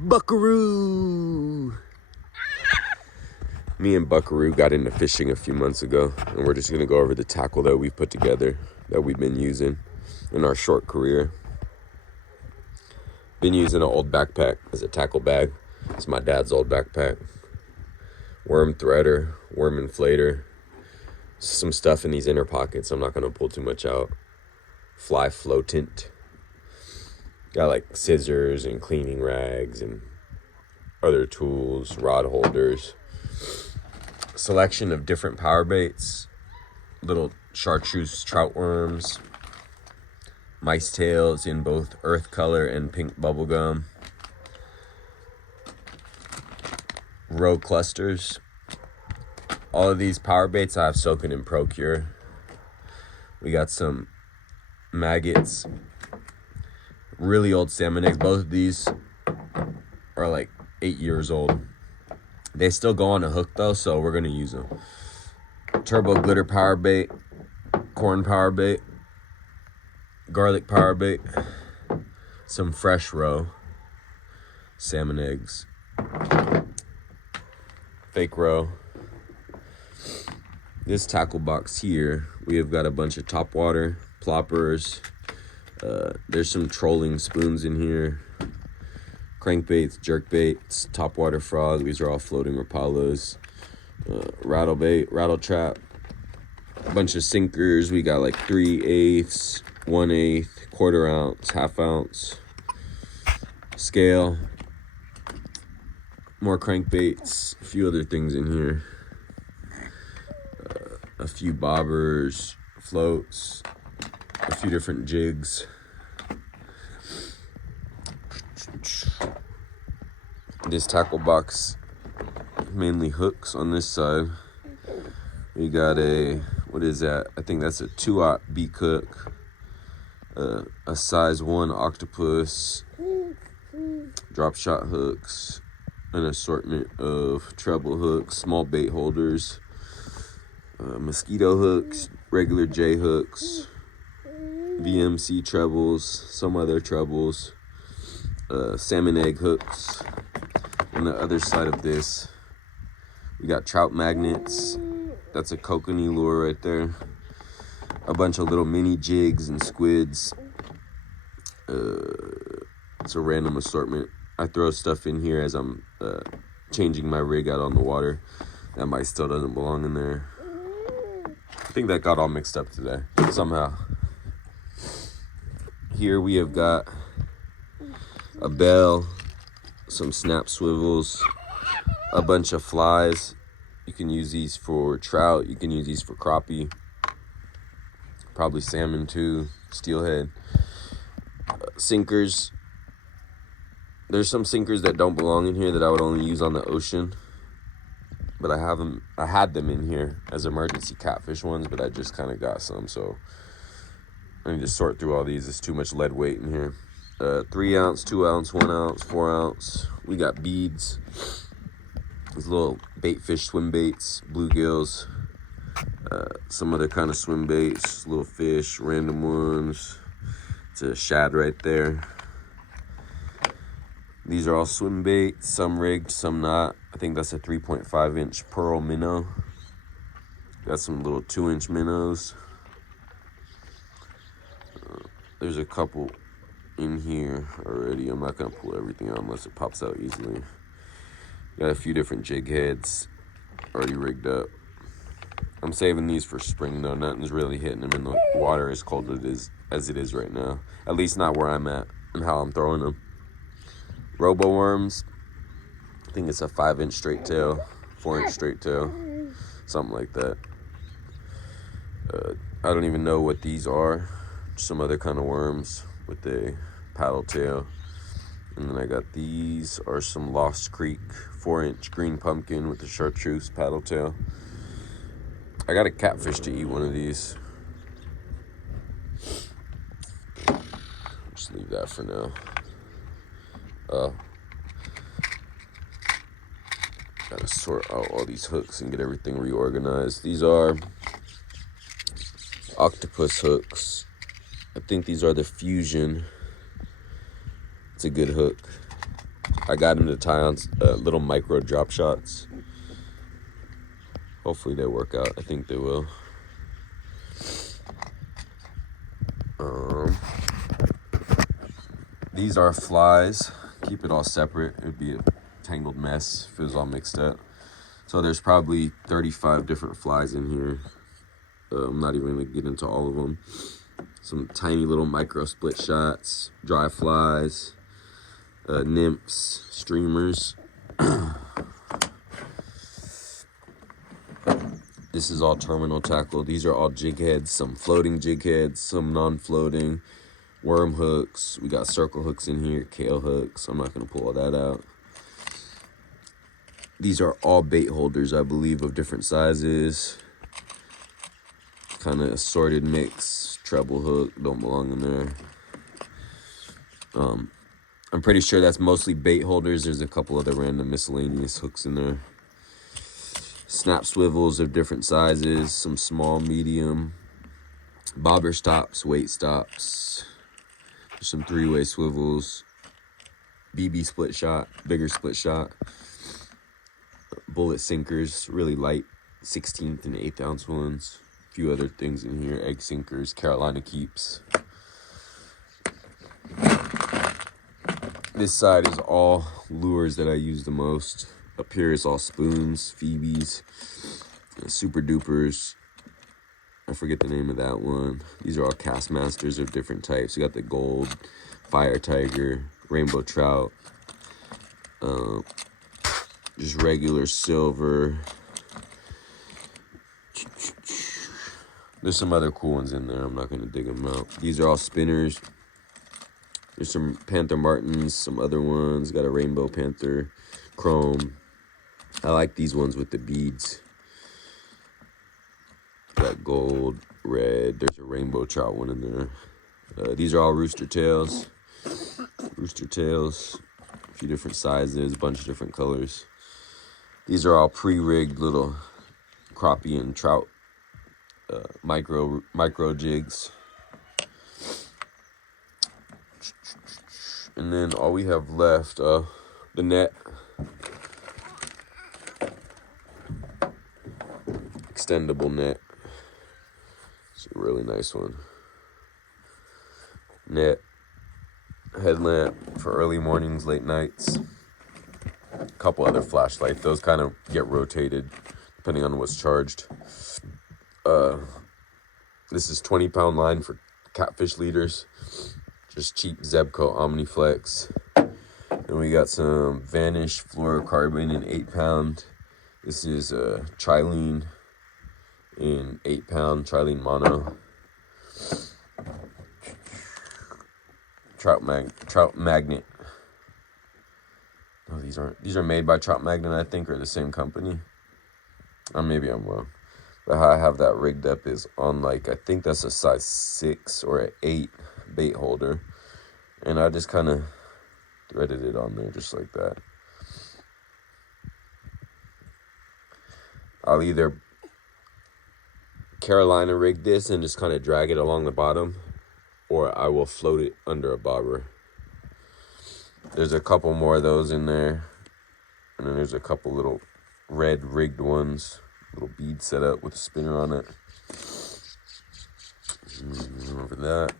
Buckaroo! Me and Buckaroo got into fishing a few months ago, and we're just going to go over the tackle that we put together, that we've been using in our short career. Been using an old backpack as a tackle bag. It's my dad's old backpack. Worm threader, worm inflator, some stuff in these inner pockets. I'm not going to pull too much out. Fly floatant. Got like scissors and cleaning rags and other tools, rod holders. Selection of different power baits. Little chartreuse trout worms. Mice tails in both earth color and pink bubblegum. Row clusters. All of these power baits I have soaking in Procure. We got some maggots. Really old salmon eggs. Both of these are like 8 years old. They still go on a hook though, so we're gonna use them. Turbo glitter power bait, corn power bait, garlic power bait, some fresh roe, salmon eggs, fake roe. This tackle box here, we have got a bunch of topwater, ploppers. There's some trolling spoons in here. Crankbaits, jerkbaits, topwater frog. These are all floating Rapalas. Rattle bait, rattle trap. A bunch of sinkers. We got like 3/8, 1/8, 1/4 ounce, 1/2 ounce. Scale. More crankbaits. A few other things in here. A few bobbers, floats. A few different jigs. This tackle box, mainly hooks on this side. We got a, what is that? I think that's a 2/0 beak hook, a size 1 octopus, drop shot hooks, an assortment of treble hooks, small bait holders, mosquito hooks, regular J hooks, VMC trebles, some other trebles, salmon egg hooks. On the other side of this, we got trout magnets. That's a kokanee lure right there. A bunch of little mini jigs and squids. It's a random assortment. I throw stuff in here as I'm changing my rig out on the water. That might still doesn't belong in there. I think that got all mixed up today, somehow. Here we have got a bell, some snap swivels, a bunch of flies. You can use these for trout, you can use these for crappie, probably salmon too, steelhead. Sinkers. There's some sinkers that don't belong in here that I would only use on the ocean, but I had them in here as emergency catfish ones, but I just kind of got some, so I need to sort through all these. There's too much lead weight in here. 3 ounce, 2 ounce, 1 ounce, 4 ounce. We got beads. These little bait fish swim baits, bluegills, some other kind of swim baits, little fish, random ones. It's a shad right there. These are all swim baits, some rigged, some not. I think that's a 3.5-inch pearl minnow. Got some little 2-inch minnows. There's a couple in here already. I'm not gonna pull everything out unless it pops out easily. Got a few different jig heads already rigged up. I'm saving these for spring though. Nothing's really hitting them in the water as cold as it is right now. At least not where I'm at and how I'm throwing them. Robo worms. I think it's a 5-inch straight tail, 4-inch straight tail, something like that. I don't even know what these are. Some other kind of worms with a paddle tail. And then I got these are some Lost Creek 4-inch green pumpkin with a chartreuse paddle tail. I got a catfish to eat one of these. Just leave that for now. Gotta sort out all these hooks and get everything reorganized. These are octopus hooks. I think these are the Fusion. It's a good hook. I got him to tie on little micro drop shots. Hopefully they work out. I think they will. These are flies. Keep it all separate. It would be a tangled mess if it was all mixed up. So there's probably 35 different flies in here. I'm not even going to get into all of them. Some tiny little micro split shots, dry flies, nymphs, streamers. This is all terminal tackle. These are all jig heads, some floating jig heads, some non-floating, worm hooks. We got circle hooks in here, kale hooks. I'm not going to pull all that out. These are all bait holders, I believe, of different sizes. Kind of assorted mix. Treble hook, don't belong in there. I'm pretty sure that's mostly bait holders. There's a couple other random miscellaneous hooks in there. Snap swivels of different sizes, some small, medium, bobber stops, weight stops. There's some 3-way swivels, BB split shot, bigger split shot, bullet sinkers, really light 16th and 8th ounce ones. A few other things in here, egg sinkers, Carolina Keeps. This side is all lures that I use the most. Up here is all spoons, Phoebes, super dupers. I forget the name of that one. These are all cast masters of different types. You got the gold, fire tiger, rainbow trout, just regular silver. There's some other cool ones in there. I'm not going to dig them out. These are all spinners. There's some Panther Martins, some other ones. Got a rainbow panther, chrome. I like these ones with the beads. Got gold, red. There's a rainbow trout one in there. These are all rooster tails. Rooster tails. A few different sizes, a bunch of different colors. These are all pre-rigged little crappie and trout micro jigs. And then all we have left, the net. Extendable net. It's a really nice one. Net. Headlamp for early mornings, late nights. A couple other flashlights. Those kind of get rotated depending on what's charged. This is 20-pound line for catfish leaders. Just cheap Zebco Omniflex. And we got some Vanish fluorocarbon in 8-pound. This is Trilene in 8-pound Trilene mono. Trout Magnet. Oh, these are made by Trout Magnet, I think, or the same company. Or maybe I'm wrong. But how I have that rigged up is on, like, I think that's a size 6 or an 8 bait holder. And I just kind of threaded it on there just like that. I'll either Carolina rig this and just kind of drag it along the bottom, or I will float it under a bobber. There's a couple more of those in there. And then there's a couple little red rigged ones. Little bead set up with a spinner on it. Over that.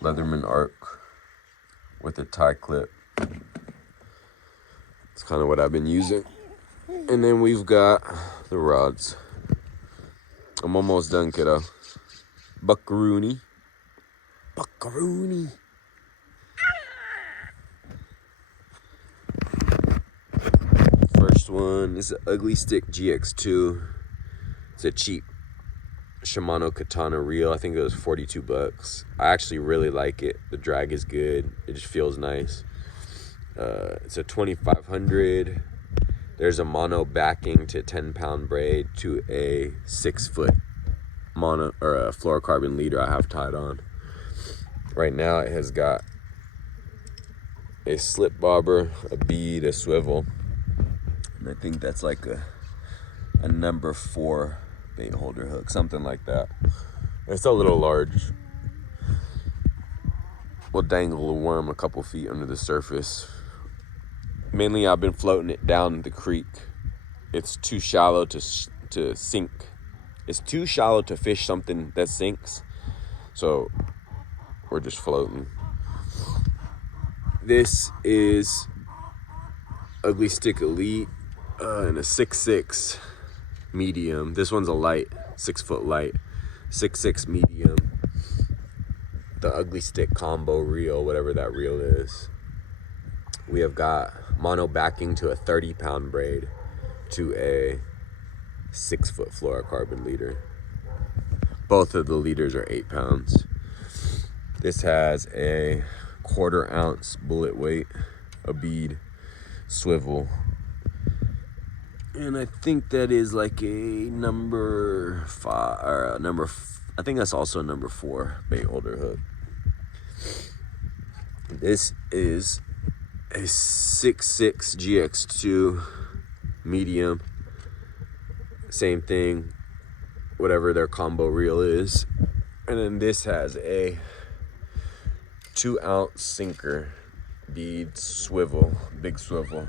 Leatherman arc with a tie clip. It's kind of what I've been using. And then we've got the rods. I'm almost done, kiddo. Buckaroony. Buckaroony. First one is an Ugly Stick GX2. It's a cheap Shimano Katana reel. I think it was $42. I actually really like it. The drag is good. It just feels nice. It's a 2500. There's a mono backing to 10-pound braid to a 6-foot mono or a fluorocarbon leader I have tied on. Right now it has got a slip bobber, a bead, a swivel, and I think that's like a number 4 bait holder hook, something like that. It's a little large. we'll dangle a worm a couple feet under the surface. Mainly I've been floating it down the creek. It's too shallow to sink. It's too shallow to fish something that sinks. So we're just floating. This is Ugly Stick Elite in a 6'6" medium. This one's a light, 6 foot light, 6'6" medium. The Ugly Stick combo reel, whatever that reel is. We have got mono backing to a 30-pound braid to a 6 foot fluorocarbon leader. Both of the leaders are 8 pounds. This has a 1/4 ounce bullet weight, a bead, swivel, and I think that is like a number 5 or I think that's also a number 4 bait holder hook. This is a 6'6" GX2 medium. Same thing, whatever their combo reel is. And then this has a 2 ounce sinker, bead, swivel, big swivel,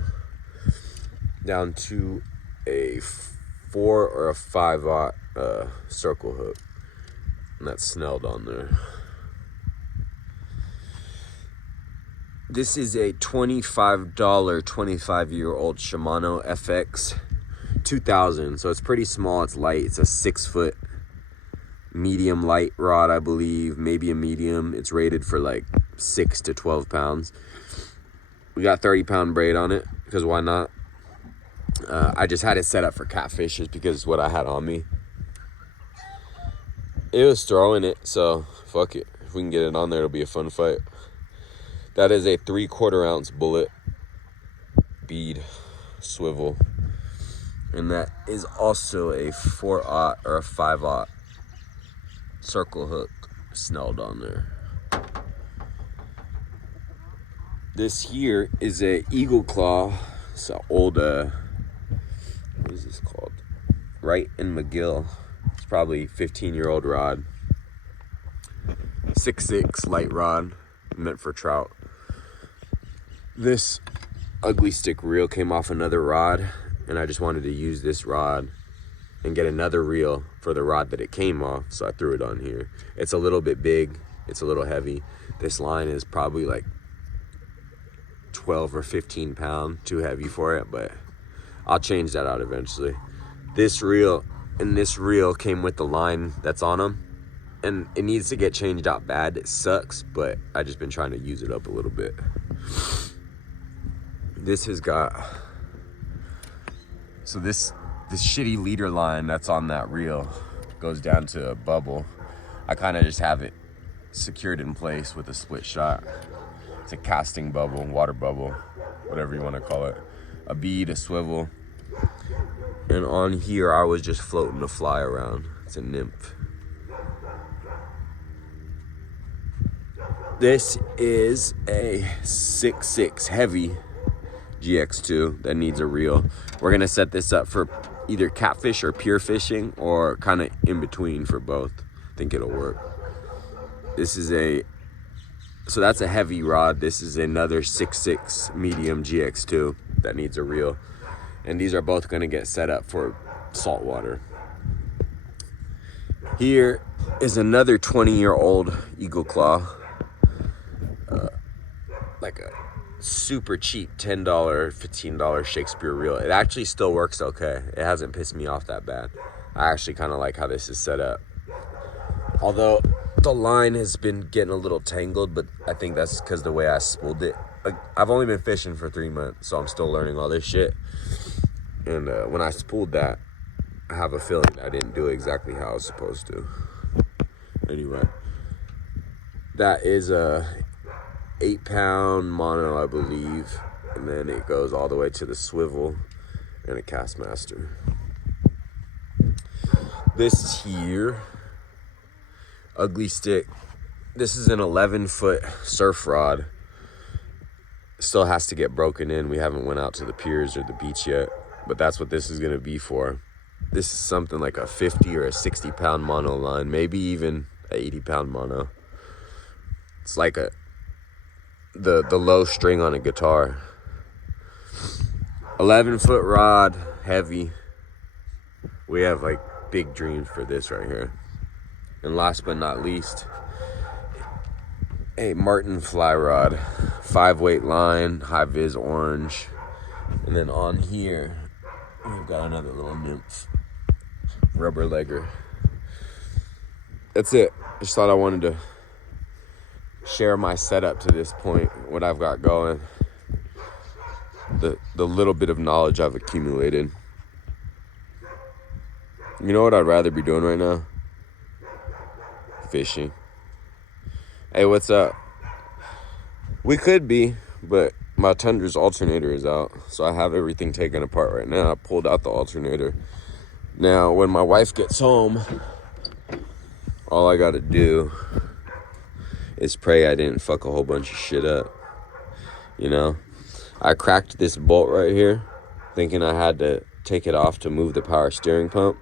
down to a 4 or a 5/0 circle hook, and that's snelled on there. This is a $25 25-year-old Shimano FX 2000, so it's pretty small. It's light. It's a 6 foot medium light rod, I believe, maybe a medium. It's rated for like 6 to 12 pounds. We got 30-pound braid on it because why not? I just had it set up for catfish just because it's what I had on me. It was throwing it, so fuck it. If we can get it on there, it'll be a fun fight. That is a 3/4 ounce bullet, bead, swivel, and that is also a 4/0 or a 5/0 circle hook snelled on there. This here is a Eagle Claw. It's an old what is this called? Wright and McGill. It's probably 15-year-old rod. 6'6" light rod, meant for trout. This Ugly Stick reel came off another rod, and I just wanted to use this rod and get another reel for the rod that it came off, so I threw it on here. It's a little bit big, it's a little heavy. This line is probably like 12 or 15 pound, too heavy for it, but I'll change that out eventually. This reel and this reel came with the line that's on them, and it needs to get changed out bad. It sucks, but I just been trying to use it up a little bit. This has got, so this shitty leader line that's on that reel goes down to a bubble. I kind of just have it secured in place with a split shot. It's a casting bubble, water bubble, whatever you want to call it. A bead, a swivel. And on here, I was just floating a fly around. It's a nymph. This is a 6'6" heavy GX2 that needs a reel. We're gonna set this up for either catfish or pure fishing, or kind of in between for both. I think it'll work. This is so that's a heavy rod. This is another 6'6" medium GX2 that needs a reel. And these are both gonna get set up for saltwater. Here is another 20-year-old Eagle Claw. Like a super cheap $10, $15 Shakespeare reel. It actually still works okay. It hasn't pissed me off that bad. I actually kind of like how this is set up. Although the line has been getting a little tangled, but I think that's because the way I spooled it. I've only been fishing for 3 months, so I'm still learning all this shit. And when I spooled that, I have a feeling I didn't do it exactly how I was supposed to. Anyway, that is a 8-pound mono, I believe, and then it goes all the way to the swivel and a Castmaster. This here, Ugly Stick, this is an 11-foot surf rod. Still has to get broken in. We haven't went out to the piers or the beach yet, but that's what this is gonna be for. This is something like a 50 or a 60-pound mono line, maybe even a 80-pound mono. It's like the low string on a guitar. 11-foot rod, heavy. We have like big dreams for this right here. And last but not least, a Martin fly rod, 5-weight line, high vis orange. And then on here, we've got another little nymph, rubber legger. That's it. Just thought I wanted to share my setup to this point, what I've got going, the little bit of knowledge I've accumulated. You know what I'd rather be doing right now? Fishing. Hey, what's up? We could be, but my Tundra's alternator is out, so I have everything taken apart right now. I pulled out the alternator. Now, when my wife gets home, all I gotta do is pray I didn't fuck a whole bunch of shit up. You know? I cracked this bolt right here, thinking I had to take it off to move the power steering pump.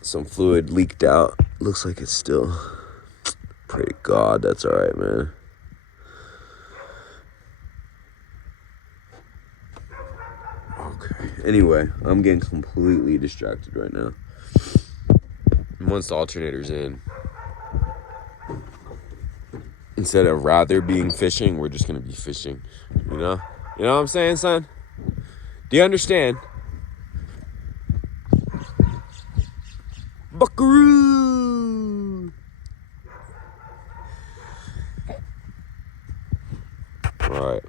Some fluid leaked out. Looks like it's still... Pray to God, that's alright, man. Okay. Anyway, I'm getting completely distracted right now. Once the alternator's in, instead of rather being fishing, we're just gonna be fishing. You know? You know what I'm saying, son? Do you understand? Buckaroo! Alright.